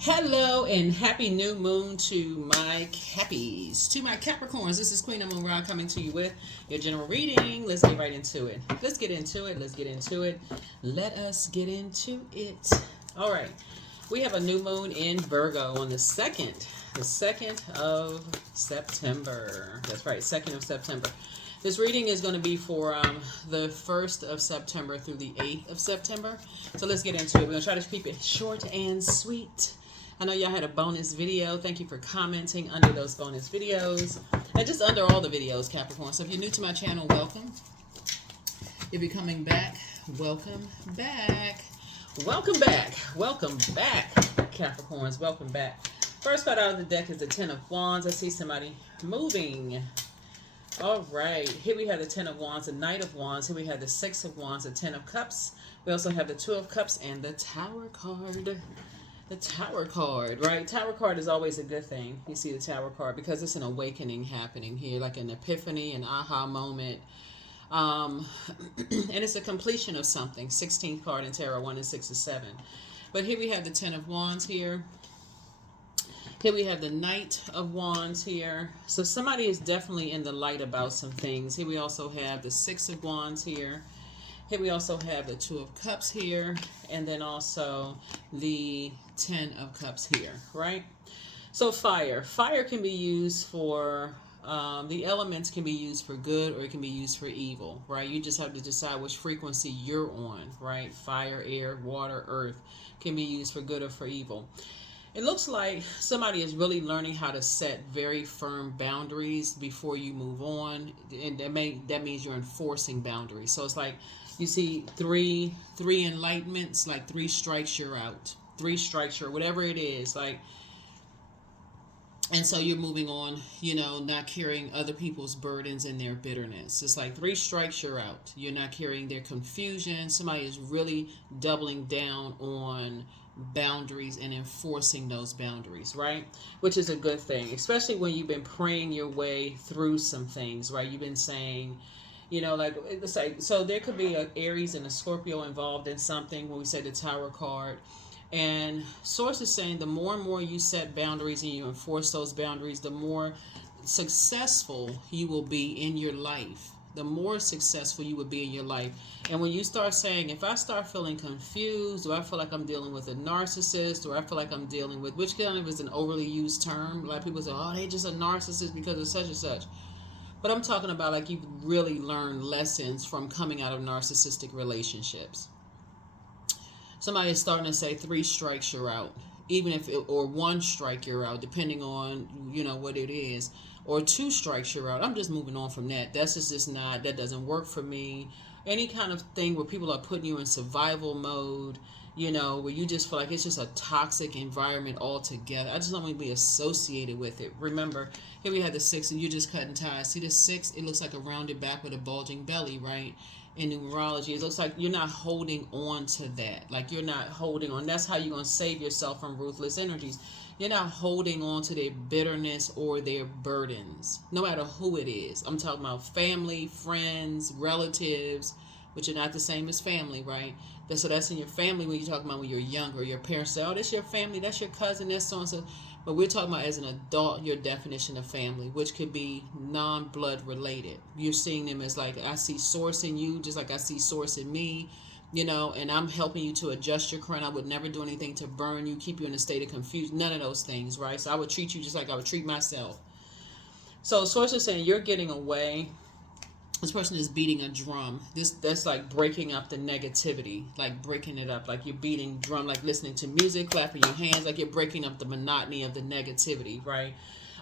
Hello and happy new moon to my Cappies, to my Capricorns. This is Queen Amun Ra coming to you with your general reading. Let's get right into it. Let's get into it. Let's get into it. Let us get into it. All right. We have a new moon in Virgo on the second of September. That's right, 2nd of September. This reading is going to be for the 1st of September through the 8th of September. So let's get into it. We're going to try to keep it short and sweet. I know y'all had a bonus video. Thank you for commenting under those bonus videos. And just under all the videos, Capricorn. So if you're new to my channel, welcome. If you're coming back, welcome back. Welcome back. Welcome back, Capricorns. Welcome back. First card out of the deck is the Ten of Wands. I see somebody moving. All right. Here we have the Ten of Wands, the Knight of Wands. Here we have the Six of Wands, the Ten of Cups. We also have the Two of Cups and the Tower card. The Tower card, right? Tower card is always a good thing. You see the Tower card because it's an awakening happening here, like an epiphany, an aha moment. And it's a completion of something. 16th card in tarot, 1 and 6 and 7. But here we have the Ten of Wands here. Here we have the Knight of Wands here. So somebody is definitely in the light about some things. Here we also have the Six of Wands here. Here we also have the Two of Cups here. And then also the Ten of Cups here, right? So fire. Fire can be used for, the elements can be used for good or it can be used for evil, right? You just have to decide which frequency you're on, right? Fire, air, water, earth can be used for good or for evil. It looks like somebody is really learning how to set very firm boundaries before you move on. And that means you're enforcing boundaries. So it's like you see three enlightenments, like 3 strikes, you're out. 3 strikes, or whatever it is. Like, and so you're moving on, not carrying other people's burdens and their bitterness. It's like 3 strikes, you're out. You're not carrying their confusion. Somebody is really doubling down on boundaries and enforcing those boundaries, right? Which is a good thing, especially when you've been praying your way through some things, right? You've been saying, like it's like, so there could be an Aries and a Scorpio involved in something when we say the Tower card. And source is saying the more and more you set boundaries and you enforce those boundaries, the more successful you will be in your life. The more successful you would be in your life. And when you start saying, if I start feeling confused, do I feel like I'm dealing with a narcissist, or I feel like I'm dealing with, which kind of is an overly used term. A lot of people say, oh, they're just a narcissist because of such and such. But I'm talking about like you've really learned lessons from coming out of narcissistic relationships. Somebody is starting to say 3 strikes, you're out. Even if or 1 strike, you're out, depending on, what it is. Or 2 strikes, you're out. I'm just moving on from that. That's just not, that doesn't work for me. Any kind of thing where people are putting you in survival mode, where you just feel like it's just a toxic environment altogether. I just don't want to be associated with it. Remember, here we have the 6 and you're just cutting ties. See the 6, it looks like a rounded back with a bulging belly, right? In numerology, it looks like you're not holding on to that. Like you're not holding on. That's how you're going to save yourself from ruthless energies. You're not holding on to their bitterness or their burdens, no matter who it is. I'm talking about family, friends, relatives, which are not the same as family, right? So that's in your family when you're talking about when you're younger. Your parents say, oh, that's your family, that's your cousin, that's so-and-so. But we're talking about as an adult, your definition of family, which could be non-blood related. You're seeing them as like, I see source in you, just like I see source in me, and I'm helping you to adjust your crown. I would never do anything to burn you, keep you in a state of confusion, none of those things, right? So I would treat you just like I would treat myself. So source is saying you're getting away. This person is beating a drum. That's like breaking up the negativity, like breaking it up, like you're beating drum, like listening to music, clapping your hands, like you're breaking up the monotony of the negativity, right?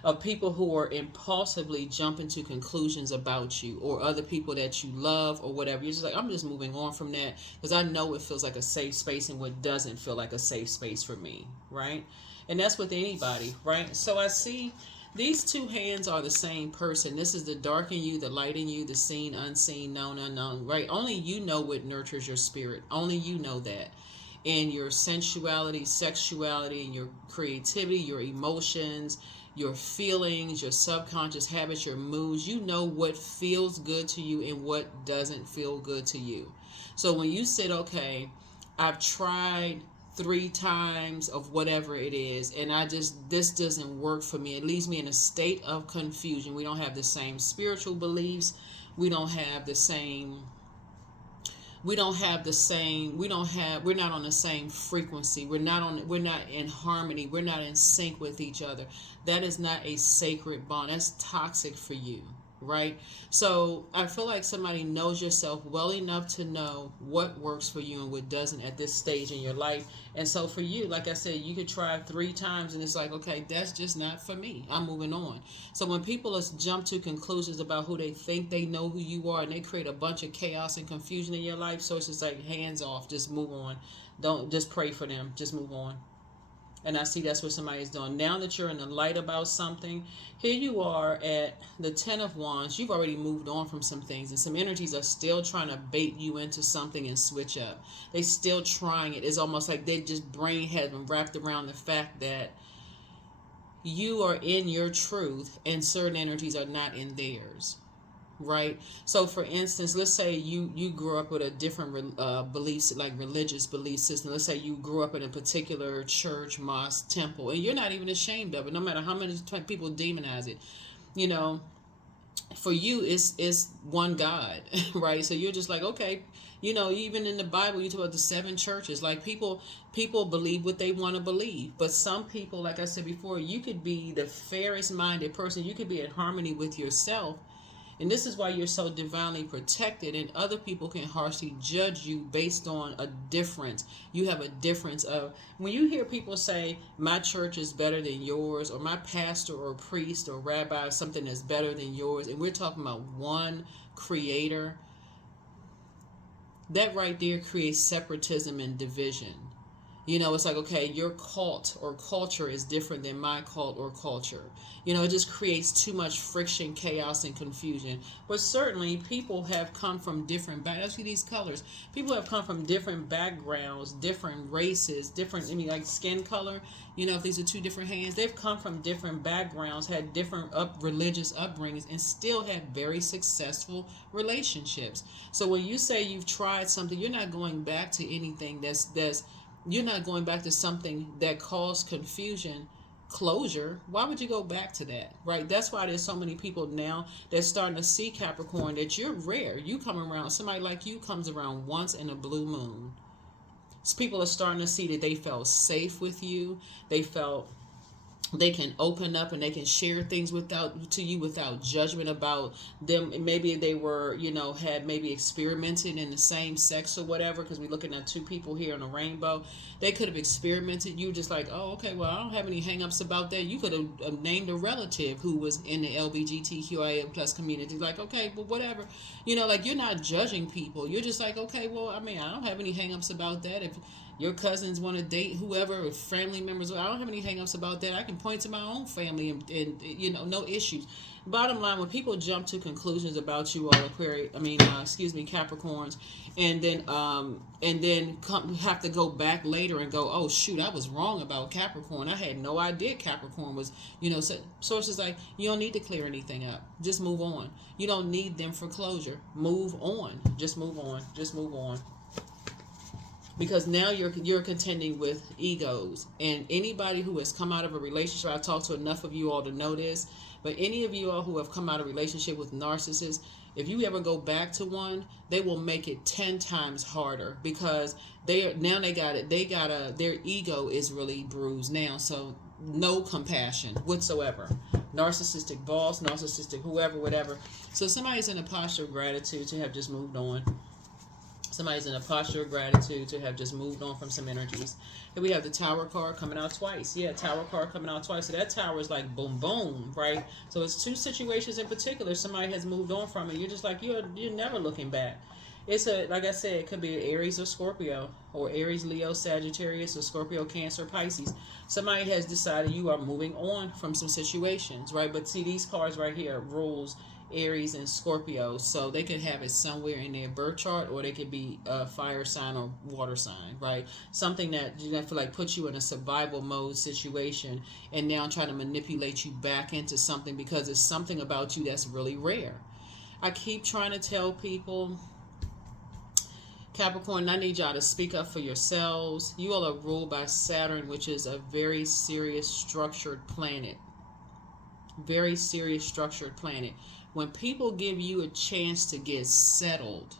Of people who are impulsively jumping to conclusions about you or other people that you love or whatever. You're just like, I'm just moving on from that because I know it feels like a safe space and what doesn't feel like a safe space for me, right? And that's with anybody, right? So I see these 2 hands are the same person. This is the dark in you, the light in you, the seen, unseen, known, unknown, right? Only you know what nurtures your spirit. Only you know that. And your sensuality, sexuality, and your creativity, your emotions, your feelings, your subconscious habits, your moods. You know what feels good to you and what doesn't feel good to you. So when you said, okay, I've tried 3 times of whatever it is, and this doesn't work for me. It leaves me in a state of confusion. We don't have the same spiritual beliefs. We don't have the same we're not on the same frequency. We're not in harmony. We're not in sync with each other. That is not a sacred bond. That's toxic for you, right? So I feel like somebody knows yourself well enough to know what works for you and what doesn't at this stage in your life. And so for you, like I said, you could try 3 times and it's like, okay, that's just not for me. I'm moving on. So when people jump to conclusions about who they think they know who you are, and they create a bunch of chaos and confusion in your life, so it's just like, hands off, just move on. Don't just pray for them, just move on. And I see that's what somebody is doing. Now that you're in the light about something, here you are at the 10 of Wands. You've already moved on from some things, and some energies are still trying to bait you into something and switch up. They still trying it. It's almost like they just brain has been wrapped around the fact that you are in your truth and certain energies are not in theirs. Right. So for instance, let's say you grew up with a different beliefs, like religious belief system. Let's say you grew up in a particular church, mosque, temple, and you're not even ashamed of it, no matter how many people demonize it. You know, for you it's one God. Right? So you're just like, okay, you know, even in the Bible you talk about the 7 churches. Like people believe what they want to believe, but some people, like I said before, you could be the fairest minded person, you could be in harmony with yourself. And this is why you're so divinely protected, and other people can harshly judge you based on a difference. You have a difference of, when you hear people say, my church is better than yours, or my pastor or priest or rabbi is something that's better than yours, and we're talking about one creator, that right there creates separatism and division. You know, it's like, okay, your cult or culture is different than my cult or culture. You know, it just creates too much friction, chaos, and confusion. But certainly, people have come from different backgrounds. See these colors. People have come from different backgrounds, different races, different, like skin color. You know, if these are 2 different hands, they've come from different backgrounds, had different religious upbringings, and still had very successful relationships. So when you say you've tried something, you're not going back to anything you're not going back to something that caused confusion, closure. Why would you go back to that, right? That's why there's so many people now that's starting to see, Capricorn, that you're rare. You come around, somebody like you comes around once in a blue moon. So people are starting to see that they felt safe with you. They felt they can open up and they can share things without judgment about them. Maybe they were, you know, had maybe experimented in the same sex or whatever, because we're looking at 2 people here on a rainbow. They could have experimented. You just like, oh, okay, well, I don't have any hang-ups about that. You could have named a relative who was in the LGBTQIA plus community. Like, okay, well, whatever. You know, like, you're not judging people. You're just like, okay, well, I mean, I don't have any hang-ups about that. If your cousins want to date whoever, or family members, I don't have any hang-ups about that. I can point to my own family and you know, no issues. Bottom line, when people jump to conclusions about you all, Capricorns, and then have to go back later and go, oh shoot, I was wrong about Capricorn. I had no idea Capricorn was, you know, so it's just like, you don't need to clear anything up. Just move on. You don't need them for closure. Move on. Just move on. Just move on. Because now you're contending with egos, and anybody who has come out of a relationship, I've talked to enough of you all to know this, but any of you all who have come out of a relationship with narcissists, if you ever go back to one, they will make it 10 times harder, because their ego is really bruised now. So no compassion whatsoever. Narcissistic boss, narcissistic whoever, whatever. So somebody's in a posture of gratitude to have just moved on. Somebody's in a posture of gratitude to have just moved on from some energies. And we have the Tower card coming out twice. Yeah, Tower card coming out twice. So that Tower is like boom, boom, right? So it's 2 situations in particular somebody has moved on from, and you're just like, you're never looking back. It's like I said, it could be Aries or Scorpio, or Aries, Leo, Sagittarius, or Scorpio, Cancer, Pisces. Somebody has decided you are moving on from some situations, right? But see, these cards right here, rules Aries and Scorpio, so they could have it somewhere in their birth chart, or they could be a fire sign or water sign, right? Something that you feel like put you in a survival mode situation, and now trying to manipulate you back into something because it's something about you that's really rare. I keep trying to tell people Capricorn, I need y'all to speak up for yourselves. You all are ruled by Saturn, which is a very serious structured planet. Very serious structured planet. When people give you a chance to get settled,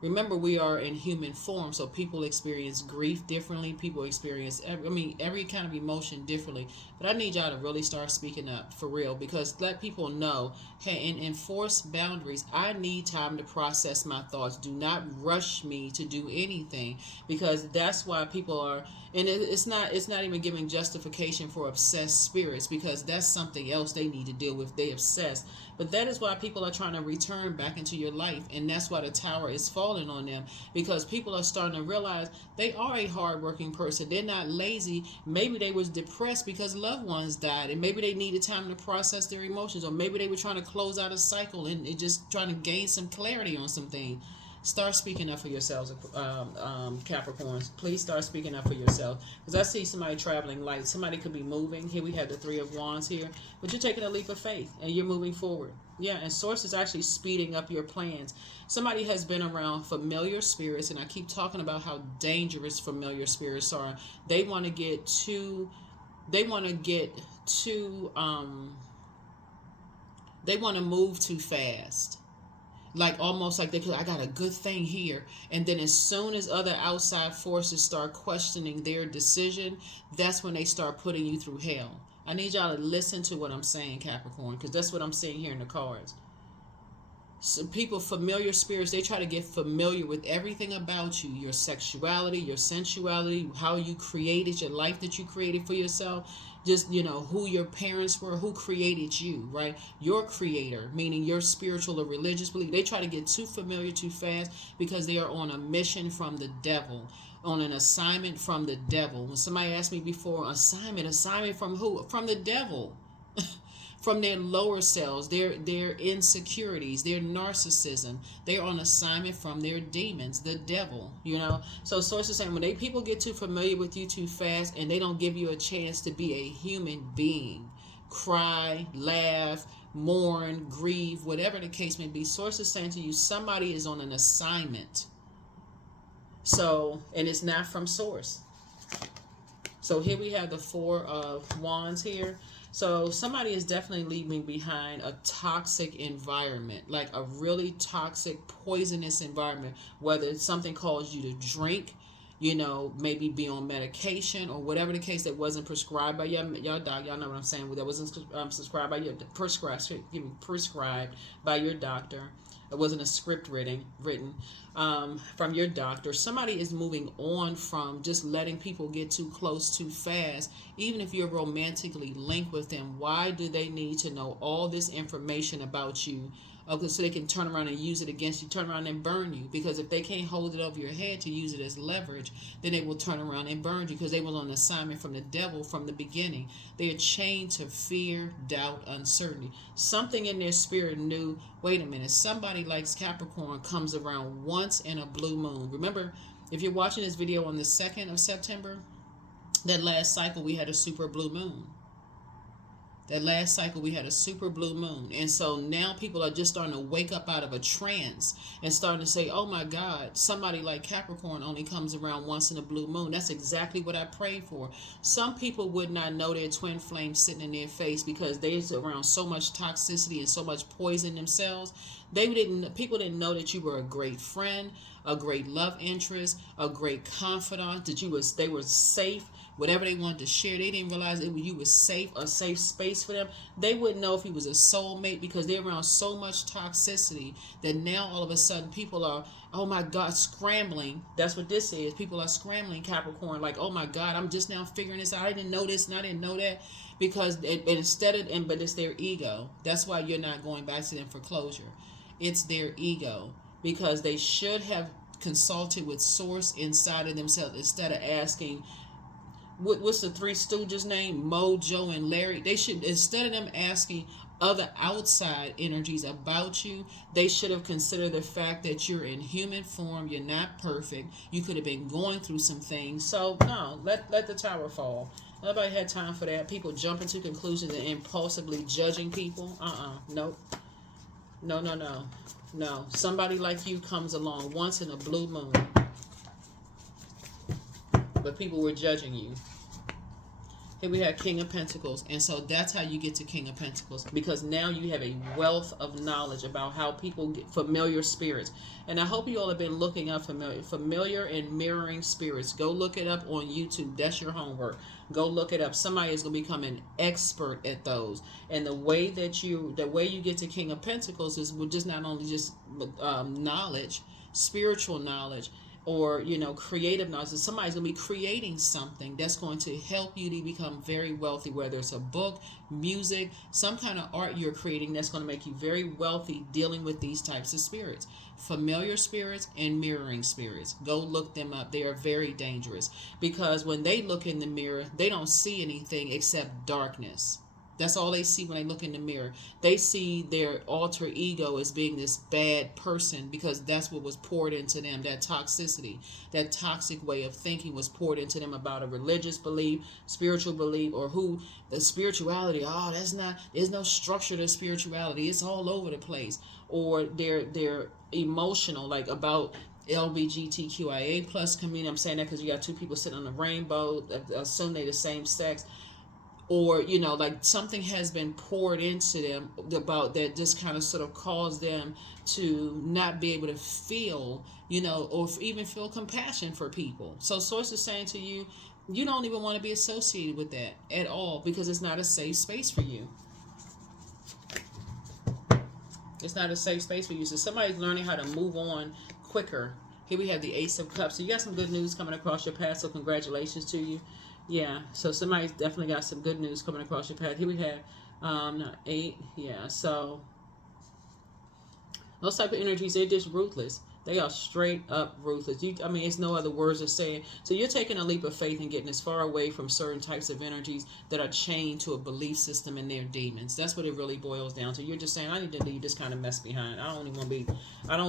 remember, we are in human form, so people experience grief differently. People experience, every kind of emotion differently. But I need y'all to really start speaking up for real, because let people know, hey, and enforce boundaries. I need time to process my thoughts. Do not rush me to do anything, because that's why people are, and it's not even giving justification for obsessed spirits, because that's something else they need to deal with. They obsess. But that is why people are trying to return back into your life. And that's why the tower is falling on them. Because people are starting to realize they are a hardworking person. They're not lazy. Maybe they was depressed because loved ones died. And maybe they needed time to process their emotions. Or maybe they were trying to close out a cycle and just trying to gain some clarity on some things. Start speaking up for yourselves, Capricorns. Please start speaking up for yourself. Because I see somebody traveling light. Somebody could be moving. Here we have the Three of Wands here. But you're taking a leap of faith and you're moving forward. Yeah, and Source is actually speeding up your plans. Somebody has been around familiar spirits, and I keep talking about how dangerous familiar spirits are. They want to get too, they want to move too fast. Like almost like I got a good thing here. And then as soon as other outside forces start questioning their decision, that's when they start putting you through hell. I need y'all to listen to what I'm saying, Capricorn, because that's what I'm seeing here in the cards. So people, familiar spirits, they try to get familiar with everything about you, your sexuality, your sensuality, how you created your life that you created for yourself. Just, who your parents were, who created you, right? Your creator, meaning your spiritual or religious belief. They try to get too familiar too fast because they are on a mission from the devil, on an assignment from the devil. When somebody asked me before, assignment from who? From the devil. From their lower selves, their insecurities, their narcissism. They're on assignment from their demons, the devil, So Source is saying when people get too familiar with you too fast and they don't give you a chance to be a human being, cry, laugh, mourn, grieve, whatever the case may be, Source is saying to you, somebody is on an assignment. So, and it's not from Source. So here we have the Four of Wands here. So somebody is definitely leaving behind a toxic environment, like a really toxic, poisonous environment, whether it's something caused you to drink, maybe be on medication or whatever the case that wasn't prescribed by your doctor. Y'all know what I'm saying? That wasn't prescribed by prescribed by your doctor. It wasn't a script written from your doctor. Somebody is moving on from just letting people get too close too fast. Even if you're romantically linked with them, why do they need to know all this information about you? Okay, so they can turn around and use it against you, turn around and burn you. Because if they can't hold it over your head to use it as leverage, then they will turn around and burn you, because they were on assignment from the devil from the beginning. They are chained to fear, doubt, uncertainty. Something in their spirit knew, wait a minute, somebody like Capricorn comes around once in a blue moon. Remember, if you're watching this video on the 2nd of September, that last cycle we had a super blue moon. That last cycle, we had a super blue moon. And so now people are just starting to wake up out of a trance and starting to say, oh my God, somebody like Capricorn only comes around once in a blue moon. That's exactly what I prayed for. Some people would not know their twin flame sitting in their face because they're around so much toxicity and so much poison themselves. People didn't know that you were a great friend, a great love interest, a great confidant, that they were safe. Whatever they wanted to share, they didn't realize you was safe, a safe space for them. They wouldn't know if he was a soulmate because they're around so much toxicity that now all of a sudden people are, oh my God, scrambling. That's what this is. People are scrambling, Capricorn, like, oh my God, I'm just now figuring this out. I didn't know this and I didn't know that. But it's their ego. That's why you're not going back to them for closure. It's their ego, because they should have consulted with Source inside of themselves instead of asking, what's the Three Stooges' name? Mo, Joe, and Larry. They should, instead of them asking other outside energies about you, they should have considered the fact that you're in human form. You're not perfect. You could have been going through some things. So no, let the tower fall. Nobody had time for that. People jumping to conclusions and impulsively judging people. Nope. No, no, no. No. Somebody like you comes along once in a blue moon, but people were judging you. Here we have King of Pentacles. And so that's how you get to King of Pentacles. Because now you have a wealth of knowledge about how people get familiar spirits. And I hope you all have been looking up familiar and mirroring spirits. Go look it up on YouTube. That's your homework. Go look it up. Somebody is going to become an expert at those. And the way you get to King of Pentacles is with just not only just knowledge, spiritual knowledge, or creative knowledge. Somebody's going to be creating something that's going to help you to become very wealthy, whether it's a book, music, some kind of art you're creating that's going to make you very wealthy, dealing with these types of spirits, familiar spirits and mirroring spirits. Go look them up. They are very dangerous, because when they look in the mirror, they don't see anything except darkness. That's all they see when they look in the mirror. They see their alter ego as being this bad person, because that's what was poured into them. That toxicity, that toxic way of thinking was poured into them about a religious belief, spiritual belief, or who the spirituality. Oh, there's no structure to spirituality. It's all over the place. Or they're emotional, like about LGBTQIA plus community. I'm saying that because you got two people sitting on a rainbow. Assume they the same sex. Or like something has been poured into them about that, just kind of sort of caused them to not be able to feel or even feel compassion for people. So source is saying to you, you don't even want to be associated with that at all, because it's not a safe space for you. It's not a safe space for you. So somebody's learning how to move on quicker. Here we have the Ace of Cups. So you got some good news coming across your path, so congratulations to you. Yeah, so somebody's definitely got some good news coming across your path. Here we have 8. Yeah, so those type of energies, they're just ruthless. They are straight up ruthless. It's no other words to say it. So you're taking a leap of faith and getting as far away from certain types of energies that are chained to a belief system and their demons. That's what it really boils down to. You're just saying, I need to leave this kind of mess behind. I don't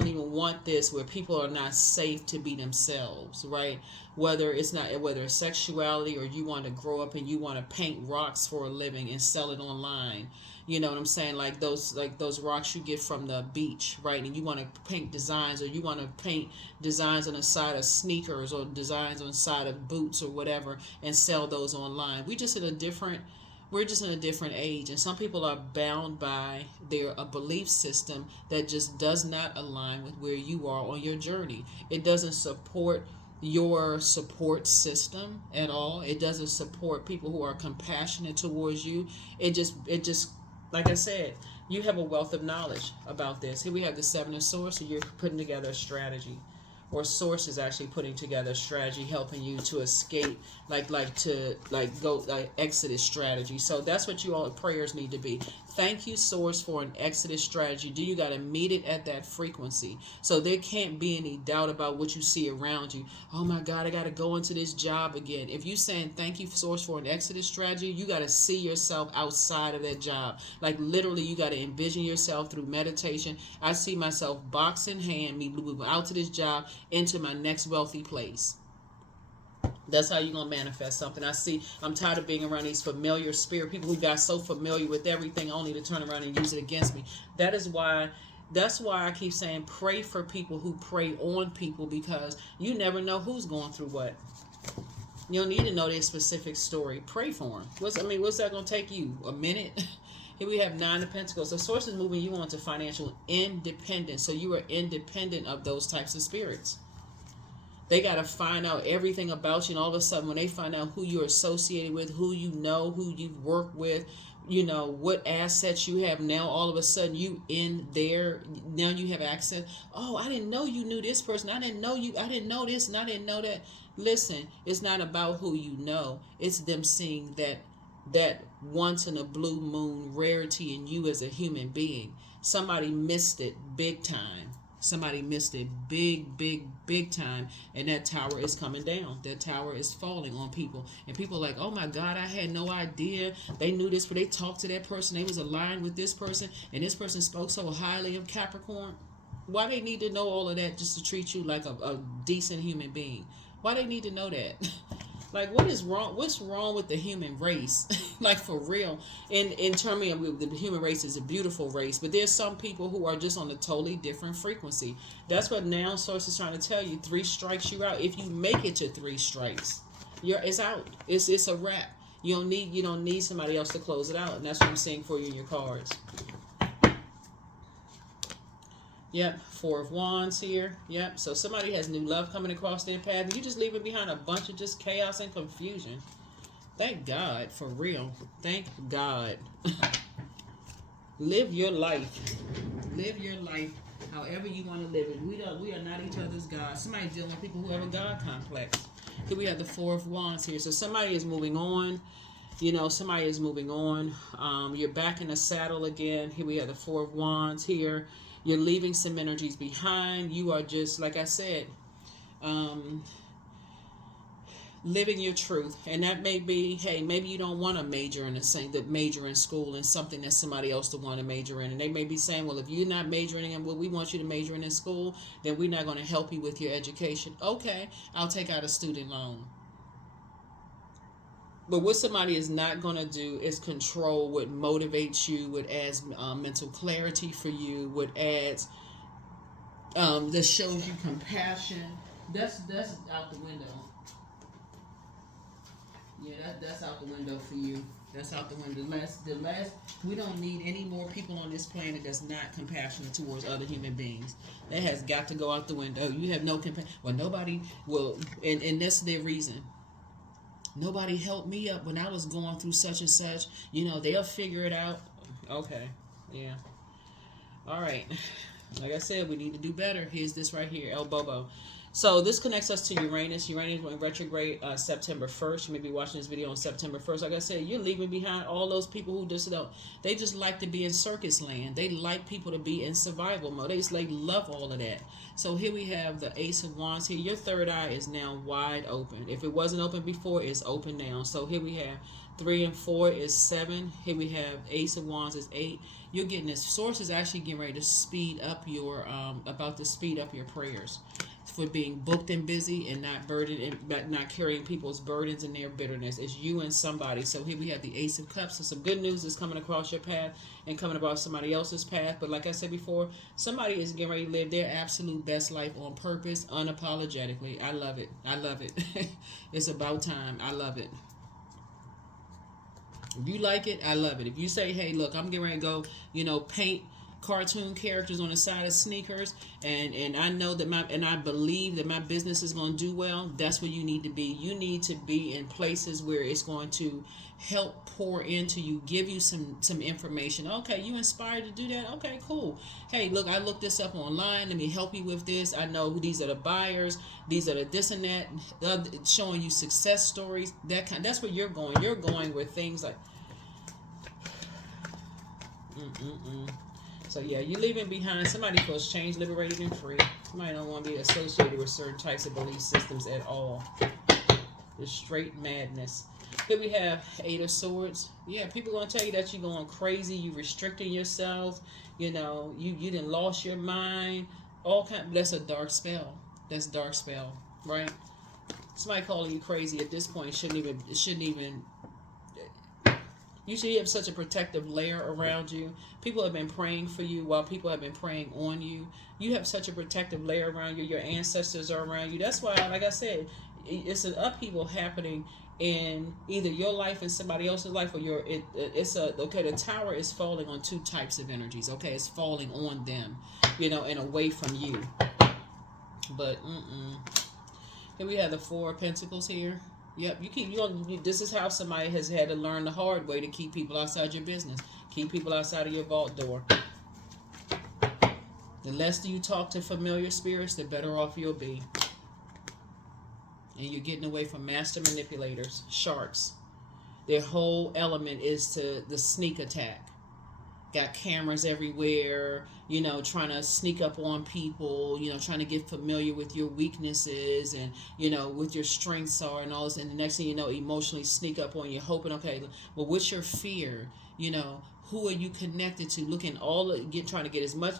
even want this where people are not safe to be themselves, right? Whether it's sexuality, or you want to grow up and you want to paint rocks for a living and sell it online. You know what I'm saying? Like those rocks you get from the beach, right? And you want to paint designs, or you want to paint designs on the side of sneakers, or designs on the side of boots or whatever, and sell those online. We're just in a different age, and some people are bound by a belief system that just does not align with where you are on your journey. It doesn't support your support system at all. It doesn't support people who are compassionate towards you. It just like I said, you have a wealth of knowledge about this. Here we have the 7 of Swords, so you're putting together a strategy. Or Source is actually putting together a strategy, helping you to escape, exodus strategy. So that's what you all prayers need to be. Thank you, Source, for an exodus strategy. You got to meet it at that frequency. So there can't be any doubt about what you see around you. Oh my God, I got to go into this job again. If you're saying thank you, Source, for an exodus strategy, you got to see yourself outside of that job. Like literally, you got to envision yourself through meditation. I see myself box in hand, me moving out to this job, into my next wealthy place. That's how you're going to manifest something. I'm tired of being around these familiar spirit people who got so familiar with everything only to turn around and use it against me. That's why I keep saying pray for people who prey on people, because you never know who's going through what. You don't need to know their specific story. Pray for them. What's that going to take you? A minute? Here we have 9 of Pentacles. The Source is moving you on to financial independence. So you are independent of those types of spirits. They got to find out everything about you, and all of a sudden when they find out who you're associated with, who you know, who you've worked with, what assets you have, now all of a sudden you in there, now you have access. Oh, I didn't know you knew this person. I didn't know this, and I didn't know that. Listen, it's not about who you know. It's them seeing that once in a blue moon rarity in you as a human being. Somebody missed it big time. Somebody missed it big time, and that tower is coming down. That tower is falling on people, and people are like, oh my God, I had no idea. They knew this, but they talked to that person. They was aligned with this person, and this person spoke so highly of Capricorn. Why they need to know all of that just to treat you like a decent human being? Why they need to know that? Like, what is wrong? What's wrong with the human race? Like, for real. In terms of the human race is a beautiful race, but there's some people who are just on a totally different frequency. That's what Now Source is trying to tell you. 3 strikes, you out. If you make it to 3 strikes, it's out. It's a wrap. You don't need somebody else to close it out, and that's what I'm seeing for you in your cards. Yep, 4 of Wands here. Yep, so somebody has new love coming across their path, and you just leaving behind a bunch of just chaos and confusion. Thank God, for real. Thank God. Live your life. Live your life however you want to live it. We are not each other's God. Somebody dealing with people who have a God complex. Here we have the 4 of Wands here. So somebody is moving on. Somebody is moving on. You're back in the saddle again. Here we have the 4 of Wands here. You're leaving some energies behind. You are just, like I said, living your truth. And that may be, hey, maybe you don't want to major in major in school in something that somebody else to want to major in. And they may be saying, well, if you're not majoring in what we want you to major in school, then we're not going to help you with your education. Okay, I'll take out a student loan. But what somebody is not going to do is control what motivates you, what adds mental clarity for you, what adds, that shows you compassion. That's out the window. Yeah, that's out the window for you. That's out the window. The last, we don't need any more people on this planet that's not compassionate towards other human beings. That has got to go out the window. You have no compassion. Well, nobody will, and that's their reason. Nobody helped me up when I was going through such and such. They'll figure it out. Okay. Yeah. All right. Like I said, we need to do better. Here's this right here, El Bobo. So this connects us to Uranus. Uranus went retrograde September 1st. You may be watching this video on September 1st. Like I said, you're leaving behind all those people who just don't. They just like to be in circus land. They like people to be in survival mode. They love all of that. So here we have the Ace of Wands here. Your third eye is now wide open. If it wasn't open before, it's open now. So here we have 3 and 4 is 7. Here we have Ace of Wands is 8. You're getting this. Source is actually getting ready to speed up your prayers for being booked and busy and not burdened and not carrying people's burdens and their bitterness. It's you and somebody. So here we have the Ace of Cups. So some good news is coming across your path and coming across somebody else's path. But like I said before, somebody is getting ready to live their absolute best life on purpose, unapologetically. I love it. I love it. It's about time. I love it. If you like it, I love it. If you say, hey, look, I'm getting ready to go, paint cartoon characters on the side of sneakers, and I know that I believe that my business is going to do well, that's where you need to be. You need to be in places where it's going to help pour into you, give you some information. Okay, you inspired to do that? Okay, cool. Hey, look, I looked this up online. Let me help you with this. I know these are the buyers. These are the this and that. Showing you success stories. That's where you're going. You're going where things like So yeah, you're leaving behind. Somebody feels changed, liberated, and free. Somebody don't want to be associated with certain types of belief systems at all. It's straight madness. Here we have 8 of Swords. Yeah, people are going to tell you that you're going crazy. You're restricting yourself. You done lost your mind. That's a dark spell. That's dark spell, right? Somebody calling you crazy at this point shouldn't even. You should have such a protective layer around you. People have been praying for you while people have been praying on you. You have such a protective layer around you. Your ancestors are around you. That's why, like I said, it's an upheaval happening in either your life and somebody else's life, or the tower is falling on 2 types of energies. Okay, it's falling on them, and away from you. But here we have the 4 of Pentacles here. Yep, this is how somebody has had to learn the hard way to keep people outside your business. Keep people outside of your vault door. The less you talk to familiar spirits, the better off you'll be. And you're getting away from master manipulators, sharks. Their whole element is to the sneak attack. got cameras everywhere, trying to sneak up on people, trying to get familiar with your weaknesses and, with your strengths are and all this. And the next thing you know, emotionally sneak up on you, hoping, okay, well, what's your fear? Who are you connected to? Trying to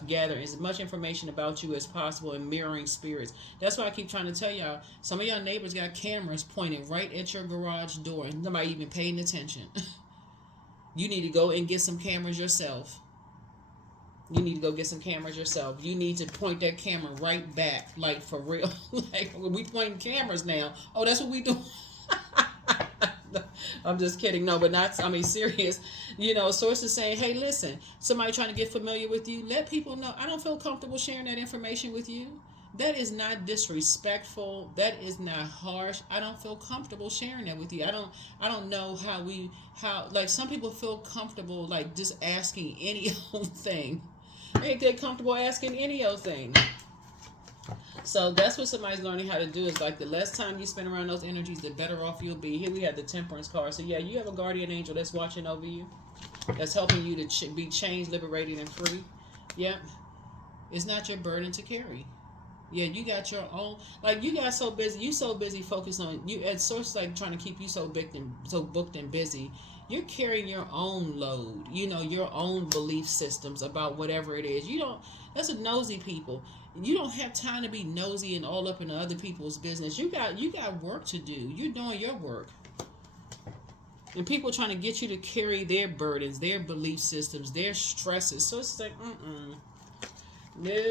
gather as much information about you as possible and mirroring spirits. That's why I keep trying to tell y'all, some of y'all neighbors got cameras pointed right at your garage door and nobody even paying attention. You need to go and get some cameras yourself. You need to go get some cameras yourself. You need to point that camera right back, like for real. Like we pointing cameras now. Oh, that's what we do. I'm just kidding. No, but not. I mean, serious. Sources saying, "Hey, listen. Somebody trying to get familiar with you. Let people know. I don't feel comfortable sharing that information with you. That is not disrespectful. That is not harsh. I don't feel comfortable sharing that with you. I don't know how like some people feel comfortable like just asking any old thing. Ain't they comfortable asking any old thing? So that's what somebody's learning how to do is like the less time you spend around those energies, the better off you'll be. Here we have the Temperance card. So yeah, you have a guardian angel that's watching over you. That's helping you to be changed, liberated, and free. Yeah. It's not your burden to carry. Yeah, you got your own. Like you got so busy, focused on you. At source, like trying to keep you so booked and busy. You're carrying your own load. Your own belief systems about whatever it is. You don't. That's what nosy people. You don't have time to be nosy and all up in other people's business. You got work to do. You're doing your work. And people trying to get you to carry their burdens, their belief systems, their stresses. So it's like, No.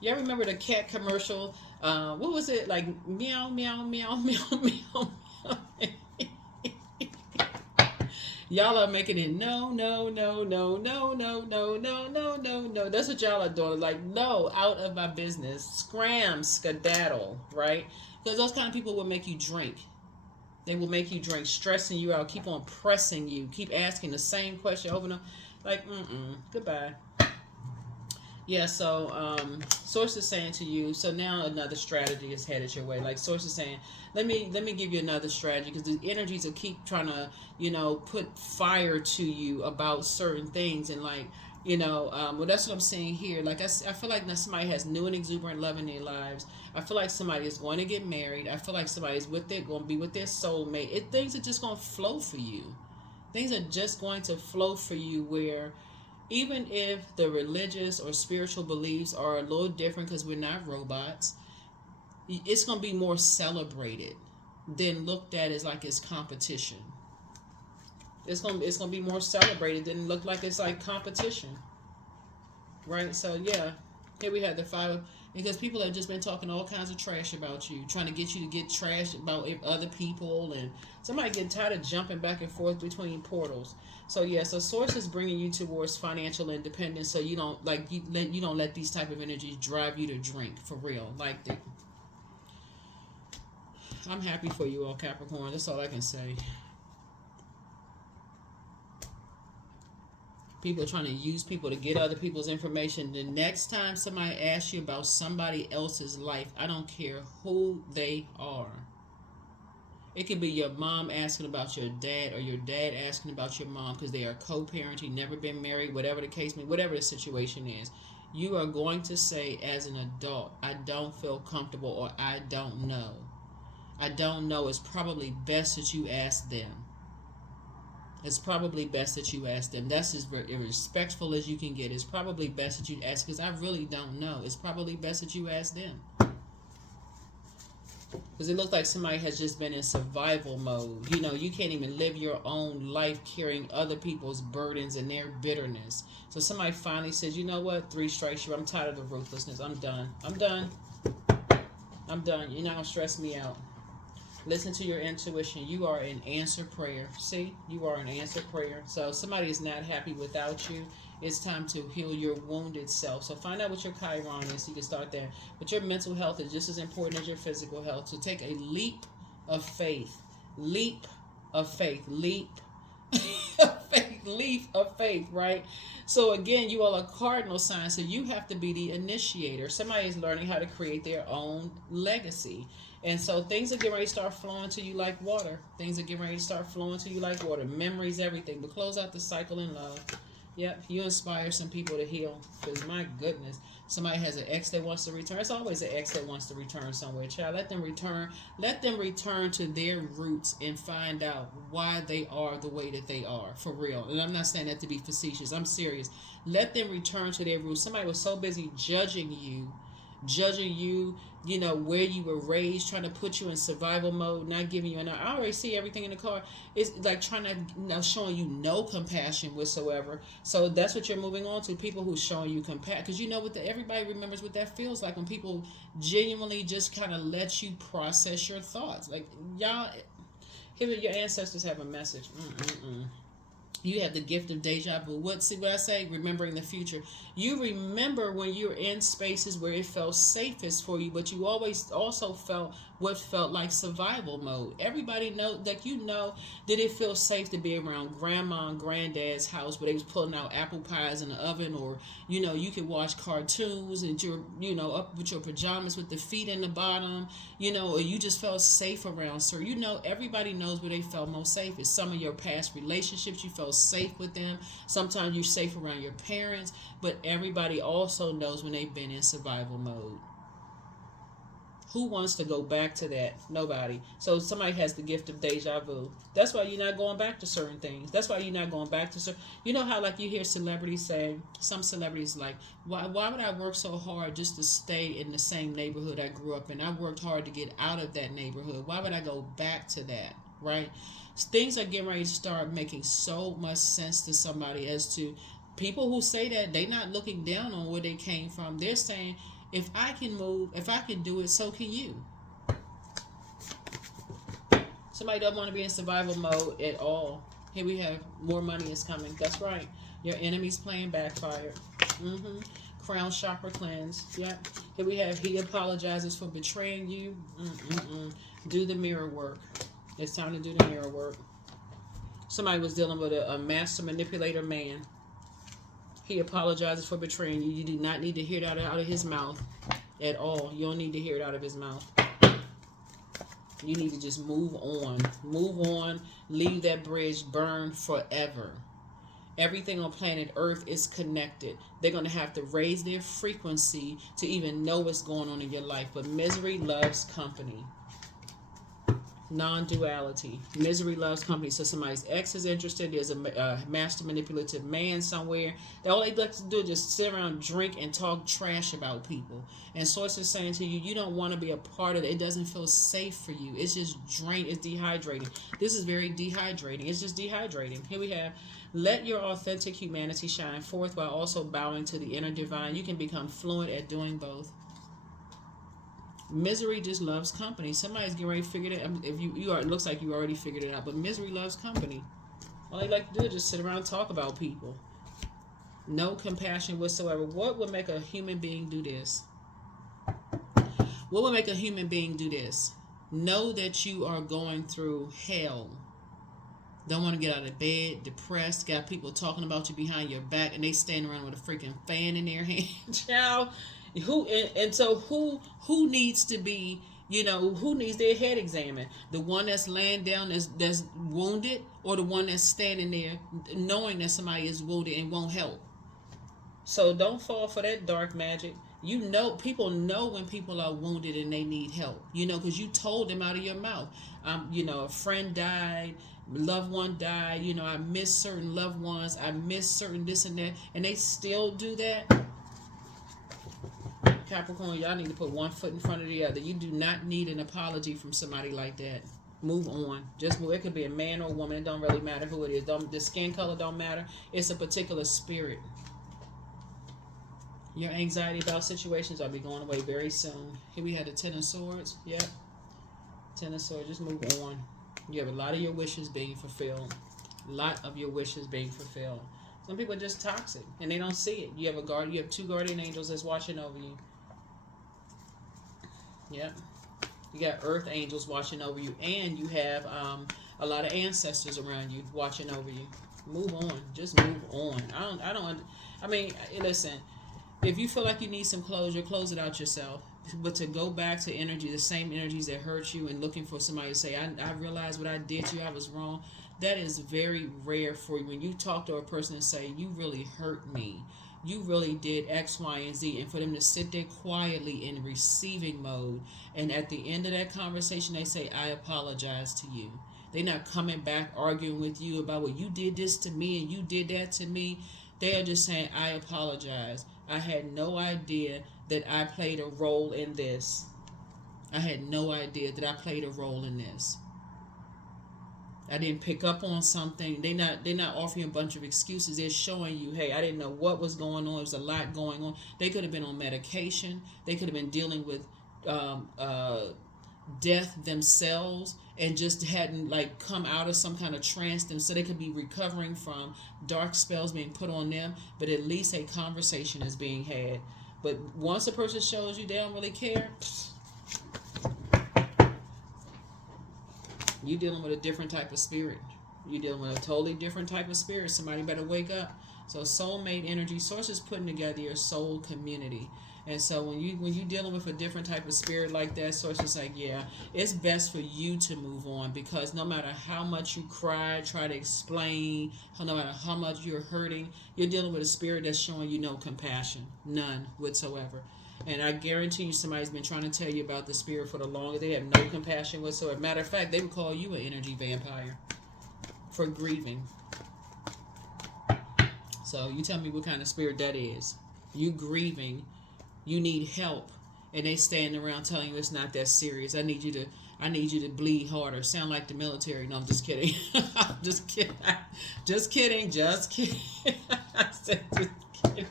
Y'all remember the cat commercial? What was it? Like, meow, meow, meow, meow, meow, meow. Y'all are making it no. That's what y'all are doing. Like, no, out of my business. Scram, skedaddle, right? Because those kind of people will make you drink. They will make you drink, stressing you out, keep on pressing you, keep asking the same question over and over. Like, goodbye. Yeah, so Source is saying to you, so now another strategy is headed your way. Like Source is saying, let me give you another strategy because the energies will keep trying to, put fire to you about certain things and like, well, that's what I'm saying here. Like I feel like now somebody has new and exuberant love in their lives. I feel like somebody is going to get married. I feel like somebody's going to be with their soulmate. Things are just going to flow for you. Things are just going to flow for you where even if the religious or spiritual beliefs are a little different because we're not robots, it's going to be more celebrated than looked at as like it's competition. It's going to be more celebrated than look like it's like competition. Right? So yeah, here we have the five because people have just been talking all kinds of trash about you, trying to get you to get trash about other people, and somebody getting tired of jumping back and forth between portals. So yeah, so Source is bringing you towards financial independence, so you don't let these type of energies drive you to drink for real. Like I'm happy for you all, Capricorn. That's all I can say. People are trying to use people to get other people's information. The next time somebody asks you about somebody else's life, I don't care who they are. It could be your mom asking about your dad or your dad asking about your mom because they are co-parenting, never been married, whatever the case may be, whatever the situation is. You are going to say as an adult, I don't feel comfortable or I don't know. I don't know. It's probably best that you ask them. It's probably best that you ask them. That's as respectful as you can get. It's probably best that you ask because I really don't know. It's probably best that you ask them. Because it looks like somebody has just been in survival mode. You can't even live your own life carrying other people's burdens and their bitterness. So somebody finally says, you know what? 3 strikes you. I'm tired of the ruthlessness. I'm done. You're not going to stress me out. Listen to your intuition. You are an answered prayer. See? You are an answered prayer. So somebody is not happy without you. It's time to heal your wounded self. So find out what your Chiron is so you can start there. But your mental health is just as important as your physical health. So take a leap of faith. Leap of faith. Leap of faith. leap of faith, right? So again, you all are cardinal signs, so you have to be the initiator. Somebody is learning how to create their own legacy. And so things are getting ready to start flowing to you like water. Things are getting ready to start flowing to you like water. Memories, everything. But close out the cycle in love. Yep, you inspire some people to heal. Because my goodness, somebody has an ex that wants to return. It's always an ex that wants to return somewhere. Child, let them return. Let them return to their roots and find out why they are the way that they are. For real. And I'm not saying that to be facetious. I'm serious. Let them return to their roots. Somebody was so busy judging you, you know, where you were raised, trying to put you in survival mode, not giving you enough. I already see everything in the car. It's like trying to, you know, showing you no compassion whatsoever. So that's what you're moving on to, people who showing you compassion. Because you know what, everybody remembers what that feels like when people genuinely just kind of let you process your thoughts. Like, y'all, here your ancestors have a message. You have the gift of deja vu. See what I say? Remembering the future. You remember when you're in spaces where it felt safest for you, but you always also felt what felt like survival mode. Everybody know, like, you know, did it feel safe to be around grandma and granddad's house where they was pulling out apple pies in the oven, or, you know, you could watch cartoons and you're, you know, up with your pajamas with the feet in the bottom, you know, or you just felt safe around. So, you know, everybody knows where they felt most safe. It's some of your past relationships, you felt safe with them. Sometimes you're safe around your parents, but everybody also knows when they've been in survival mode. Who wants to go back to that? Nobody. So somebody has the gift of deja vu. That's why you're not going back to certain things. That's why you're not going back to certain... You know how, like, you hear celebrities say, some celebrities like, why would I work so hard just to stay in the same neighborhood I grew up in? I worked hard to get out of that neighborhood. Why would I go back to that? Right? Things are getting ready to start making so much sense to somebody, as to people who say that, they're not looking down on where they came from. They're saying, if I can move, if I can do it, so can you. Somebody don't want to be in survival mode at all. Here we have more money is coming. That's right. Your enemy's playing backfire. Crown chakra cleanse. Yep. Here we have, he apologizes for betraying you. Do the mirror work. It's time to do the mirror work. Somebody was dealing with a master manipulator man. He apologizes for betraying you. You do not need to hear that out of his mouth at all. You don't need to hear it out of his mouth. You need to just move on. Move on. Leave that bridge burn forever. Everything on planet Earth is connected. They're going to have to raise their frequency to even know what's going on in your life. But misery loves company. Non-duality. Misery loves company. So somebody's ex is interested. There's a master manipulative man somewhere. All they like to do is just sit around, drink, and talk trash about people. And Source is saying to you, you don't want to be a part of it. It doesn't feel safe for you. It's just drain. It's dehydrating. This is very dehydrating. It's just dehydrating. Here we have, let your authentic humanity shine forth while also bowing to the inner divine. You can become fluent at doing both. Misery just loves company. Somebody's getting ready to figure it out. If you are, it looks like you already figured it out. But misery loves company. All they like to do is just sit around and talk about people. No compassion whatsoever. What would make a human being do this? What would make a human being do this? Know that you are going through hell. Don't want to get out of bed, depressed, got people talking about you behind your back, and they stand around with a freaking fan in their hand. Child. So who needs to be, you know, who needs their head examined? The one that's laying down that's wounded, or the one that's standing there knowing that somebody is wounded and won't help? So don't fall for that dark magic. You know, people know when people are wounded and they need help, you know, because you told them out of your mouth. You know, a friend died, loved one died, you know, I miss certain loved ones, I miss certain this and that, and they still do that. Capricorn, y'all need to put one foot in front of the other. You do not need an apology from somebody like that. Move on. Just move. It could be a man or a woman. It don't really matter who it is. The skin color don't matter. It's a particular spirit. Your anxiety about situations will be going away very soon. Here we have the Ten of Swords. Yep. Ten of Swords. Just move on. You have a lot of your wishes being fulfilled. A lot of your wishes being fulfilled. Some people are just toxic and they don't see it. You have you have two guardian angels that's watching over you. Yep. You got earth angels watching over you, and you have a lot of ancestors around you watching over you. Move on. Just move on. I mean, listen, if you feel like you need some closure, close it out yourself. But to go back to energy, the same energies that hurt you, and looking for somebody to say, I realized what I did to you, I was wrong, that is very rare for you. When you talk to a person and say, you really hurt me, you really did X, Y, and Z, and for them to sit there quietly in receiving mode, and at the end of that conversation, they say, I apologize to you. They're not coming back arguing with you about, well, you did this to me and you did that to me. They are just saying, I apologize. I had no idea that I played a role in this. I had no idea that I played a role in this. I didn't pick up on something. They're not offering a bunch of excuses. They're showing you, hey, I didn't know what was going on. There's a lot going on. They could have been on medication. They could have been dealing with death themselves and just hadn't like come out of some kind of trance, and so they could be recovering from dark spells being put on them. But at least a conversation is being had. But once a person shows you they don't really care, you're dealing with a different type of spirit. You're dealing with a totally different type of spirit. Somebody better wake up. So soulmate energy, source is putting together your soul community. And so when you're dealing with a different type of spirit like that, source is like, yeah, it's best for you to move on, because no matter how much you cry, try to explain, no matter how much you're hurting, you're dealing with a spirit that's showing you no compassion, none whatsoever. And I guarantee you somebody's been trying to tell you about the spirit for the longest. They have no compassion whatsoever. Matter of fact, they would call you an energy vampire for grieving. So you tell me what kind of spirit that is. You grieving, you need help, and they standing around telling you it's not that serious. I need you to bleed harder. Sound like the military. No, I'm just kidding. I'm just kidding. Just kidding. Just kidding. I said just kidding.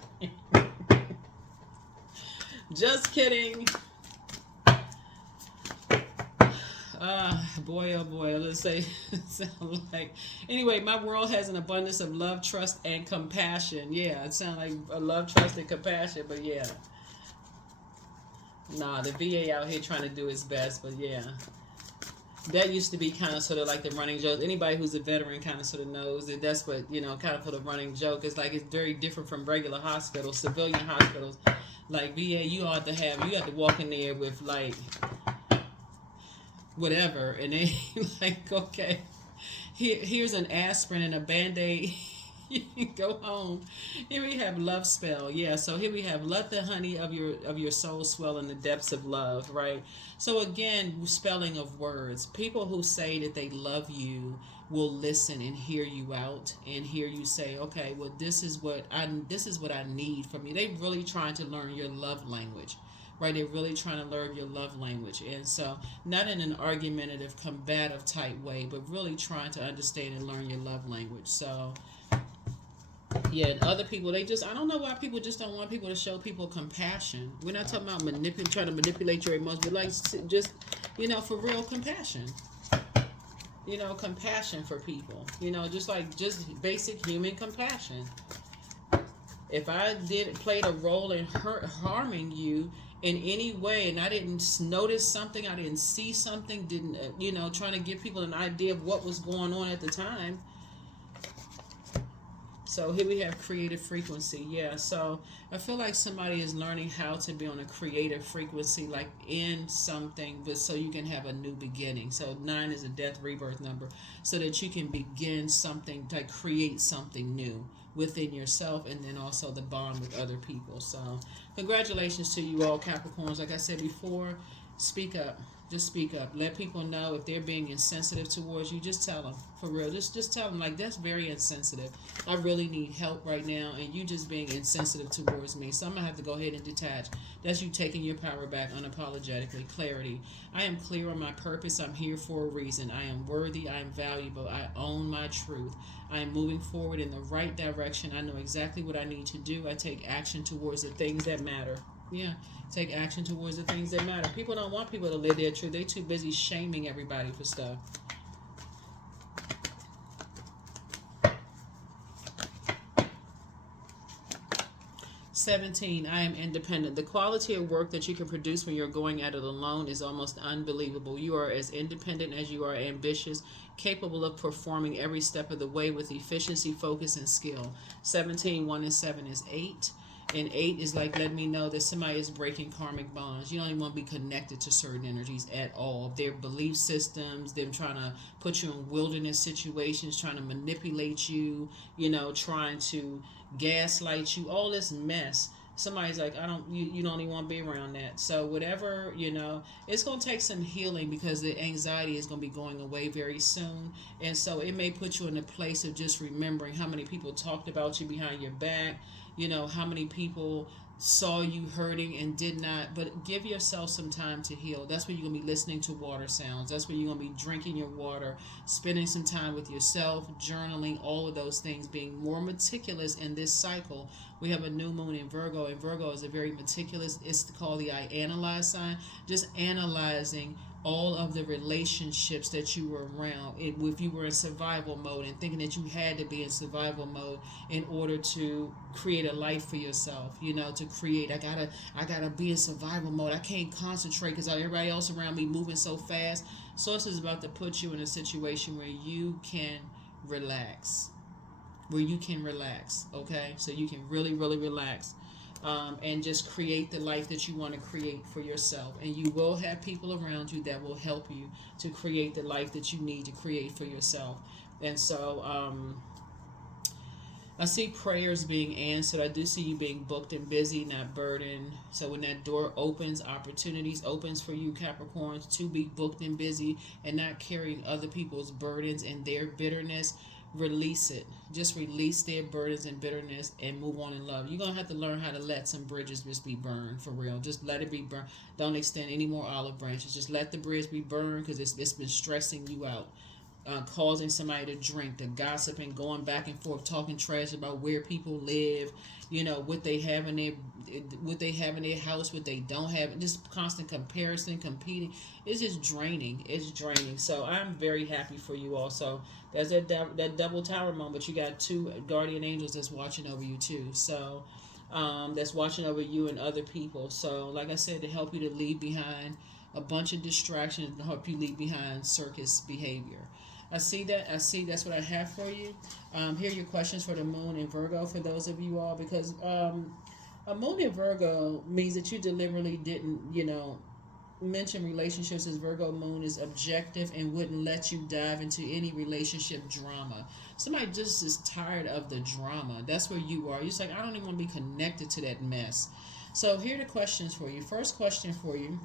Just kidding. Boy, oh boy, let's say, sound like, anyway, my world has an abundance of love, trust, and compassion. Yeah, it sounds like a love, trust, and compassion, but yeah. Nah, the VA out here trying to do its best, but yeah. That used to be kind of sort of like the running joke. Anybody who's a veteran kind of sort of knows that that's what, kind of for the running joke. It's like it's very different from regular hospitals, civilian hospitals. Like VA, you have to walk in there with like whatever, and they like, okay, here's an aspirin and a Band-Aid. You can go home. Here we have love spell. Yeah, so here we have let the honey of your soul swell in the depths of love, right? So again, spelling of words. People who say that they love you will listen and hear you out and hear you say, okay, well, this is what I need from you. They're really trying to learn your love language. Right, they're really trying to learn your love language, and so not in an argumentative, combative type way, but really trying to understand and learn your love language. So, yeah, and other people, I don't know why people just don't want people to show people compassion. We're not talking about trying to manipulate your emotions, but like just, for real compassion. Compassion for people. Just basic human compassion. If I played a role in harming you in any way, and I didn't notice something, I didn't see something, trying to give people an idea of what was going on at the time. So here we have creative frequency. Yeah, so I feel like somebody is learning how to be on a creative frequency, like in something, but so you can have a new beginning. So 9 is a death rebirth number, so that you can begin something, like create something new within yourself, and then also the bond with other people. So congratulations to you all, Capricorns. Like I said before, speak up. Just speak up. Let people know if they're being insensitive towards you. Just tell them, for real. Just tell them, like, that's very insensitive. I really need help right now, and you just being insensitive towards me. So I'm going to have to go ahead and detach. That's you taking your power back unapologetically. Clarity. I am clear on my purpose. I'm here for a reason. I am worthy. I am valuable. I own my truth. I am moving forward in the right direction. I know exactly what I need to do. I take action towards the things that matter. Yeah, take action towards the things that matter. People don't want people to live their truth. They're too busy shaming everybody for stuff. 17, I am independent. The quality of work that you can produce when you're going at it alone is almost unbelievable. You are as independent as you are ambitious, capable of performing every step of the way with efficiency, focus, and skill. 17, 1 and 7 is 8. And 8 is like letting me know that somebody is breaking karmic bonds. You don't even want to be connected to certain energies at all. Their belief systems, them trying to put you in wilderness situations, trying to manipulate you, trying to gaslight you, all this mess. Somebody's like, you don't even want to be around that. So whatever, it's going to take some healing because the anxiety is going to be going away very soon. And so it may put you in a place of just remembering how many people talked about you behind your back, how many people saw you hurting and did not. But give yourself some time to heal. That's when you're going to be listening to water sounds. That's when you're going to be drinking your water, spending some time with yourself, journaling, all of those things, being more meticulous in this cycle. We have a new moon in Virgo, and Virgo is a very meticulous, it's called the I analyze sign, just analyzing all of the relationships that you were around. If you were in survival mode and thinking that you had to be in survival mode in order to create a life for yourself, to create, I gotta be in survival mode. I can't concentrate because everybody else around me moving so fast. Source is about to put you in a situation where you can relax. Okay? So you can really, really relax. And just create the life that you want to create for yourself. And you will have people around you that will help you to create the life that you need to create for yourself. And so I see prayers being answered. I do see you being booked and busy, not burdened. So when that door opens, opportunities opens for you, Capricorns, to be booked and busy and not carrying other people's burdens and their bitterness. Release it. Just release their burdens and bitterness and move on in love. You're going to have to learn how to let some bridges just be burned, for real. Just let it be burned. Don't extend any more olive branches. Just let the bridge be burned because it's been stressing you out. Causing somebody to drink, the gossiping, going back and forth, talking trash about where people live, what they have in their house, what they don't have, just constant comparison, competing. It's just draining. It's draining. So I'm very happy for you also. There's that double tower moment. You got 2 guardian angels that's watching over you too. So that's watching over you and other people. So like I said, to help you to leave behind a bunch of distractions, to help you leave behind circus behavior. I see that. That's what I have for you. Here are your questions for the moon in Virgo for those of you all, because a moon in Virgo means that you deliberately didn't, mention relationships, as Virgo moon is objective and wouldn't let you dive into any relationship drama. Somebody just is tired of the drama. That's where you are. You're just like, I don't even want to be connected to that mess. So here are the questions for you. First question for you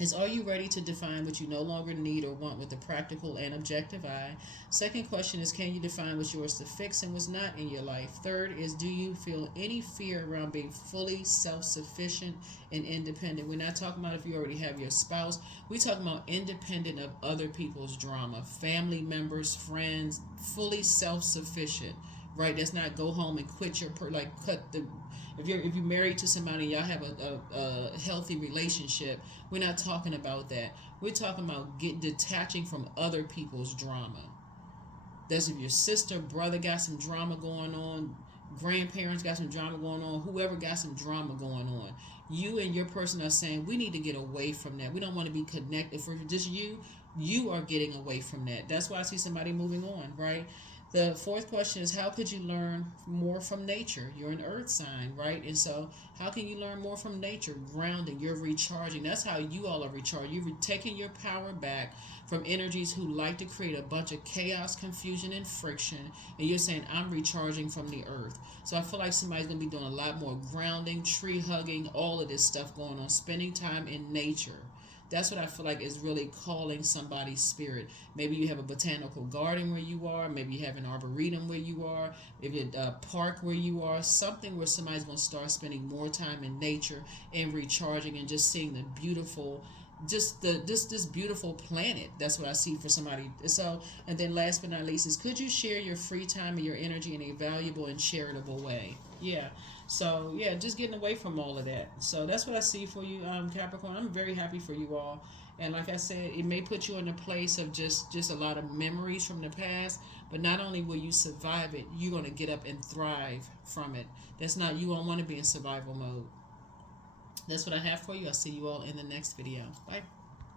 is, are you ready to define what you no longer need or want with a practical and objective eye? Second question is, can you define what's yours to fix and what's not in your life? Third is, do you feel any fear around being fully self-sufficient and independent? We're not talking about if you already have your spouse. We're talking about independent of other people's drama, family members, friends, fully self-sufficient. Right? That's not go home and quit your cut the. If you're married to somebody, y'all have a healthy relationship. We're not talking about that. We're talking about detaching from other people's drama. That's if your sister, brother got some drama going on, grandparents got some drama going on, whoever got some drama going on. You and your person are saying, we need to get away from that. We don't want to be connected. For just you are getting away from that. That's why I see somebody moving on, right? The fourth question is, how could you learn more from nature? You're an earth sign, right? And so how can you learn more from nature? Grounding, you're recharging. That's how you all are recharged. You're taking your power back from energies who like to create a bunch of chaos, confusion, and friction. And you're saying, I'm recharging from the earth. So I feel like somebody's going to be doing a lot more grounding, tree hugging, all of this stuff going on, spending time in nature. That's what I feel like is really calling somebody's spirit. Maybe you have a botanical garden where you are. Maybe you have an arboretum where you are. Maybe a park where you are. Something where somebody's going to start spending more time in nature and recharging and just seeing the beautiful, this beautiful planet. That's what I see for somebody. So, and then last but not least is, could you share your free time and your energy in a valuable and charitable way? Yeah. So, yeah, just getting away from all of that. So that's what I see for you, Capricorn. I'm very happy for you all. And like I said, it may put you in a place of just a lot of memories from the past. But not only will you survive it, you're going to get up and thrive from it. That's not, you won't want to be in survival mode. That's what I have for you. I'll see you all in the next video. Bye.